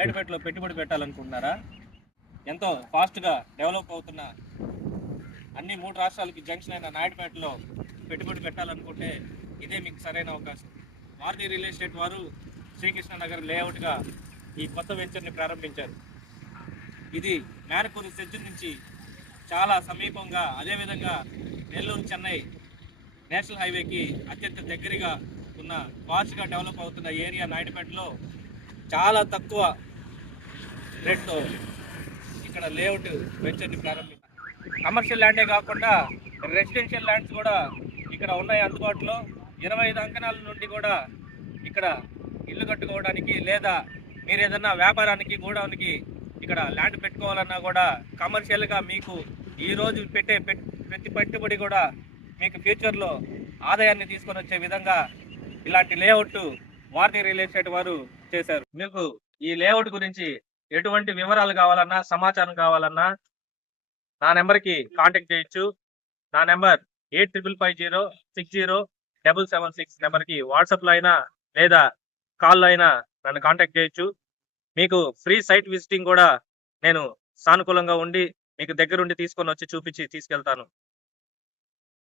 నాయుడుపేటలో పెట్టుబడి పెట్టాలనుకుంటున్నారా? ఎంతో ఫాస్ట్గా డెవలప్ అవుతున్న అన్ని 3 రాష్ట్రాలకి జంక్షన్ అయిన నాయుడుపేటలో పెట్టుబడి పెట్టాలనుకుంటే ఇదే మీకు సరైన అవకాశం. మారుతి రియల్ ఎస్టేట్ వారు శ్రీకృష్ణ నగర్ లేఅవుట్గా ఈ కొత్త వెంచర్ని ప్రారంభించారు. ఇది మేరకూరు సెజ్జు నుంచి చాలా సమీపంగా, అదేవిధంగా నెల్లూరు చెన్నై నేషనల్ హైవేకి అత్యంత దగ్గరగా ఉన్న ఫాస్ట్గా డెవలప్ అవుతున్న ఏరియా నాయుడుపేటలో చాలా తక్కువ రేట్తో ఇక్కడ లేఅవుట్ వెంచర్ని ప్రారంభించారు. కమర్షియల్ ల్యాండే కాకుండా రెసిడెన్షియల్ ల్యాండ్స్ కూడా ఇక్కడ ఉన్నాయి అందుబాటులో. 25 అంకణాల నుండి కూడా ఇక్కడ ఇల్లు కట్టుకోవడానికి, లేదా మీరు ఏదన్నా వ్యాపారానికి, గోడౌన్కి ఇక్కడ ల్యాండ్ పెట్టుకోవాలన్నా కూడా కమర్షియల్గా మీకు ఈరోజు పెట్టే ప్రతి పెట్టుబడి కూడా మీకు ఫ్యూచర్లో ఆదాయాన్ని తీసుకొని వచ్చే విధంగా ఇలాంటి లేఅవుట్ మారుతి రియల్ ఎస్టేట్ వారు చేశారు. మీకు ఈ లేఅవుట్ గురించి ఎటువంటి వివరాలు కావాలన్నా, సమాచారం కావాలన్నా నా నెంబర్కి కాంటాక్ట్ చేయొచ్చు. నా నెంబర్ 8550607776 నెంబర్కి వాట్సాప్లో అయినా లేదా కాల్లో అయినా నన్ను కాంటాక్ట్ చేయొచ్చు. మీకు ఫ్రీ సైట్ విజిటింగ్ కూడా నేను సానుకూలంగా ఉండి మీకు దగ్గరుండి తీసుకొని వచ్చి చూపించి తీసుకెళ్తాను.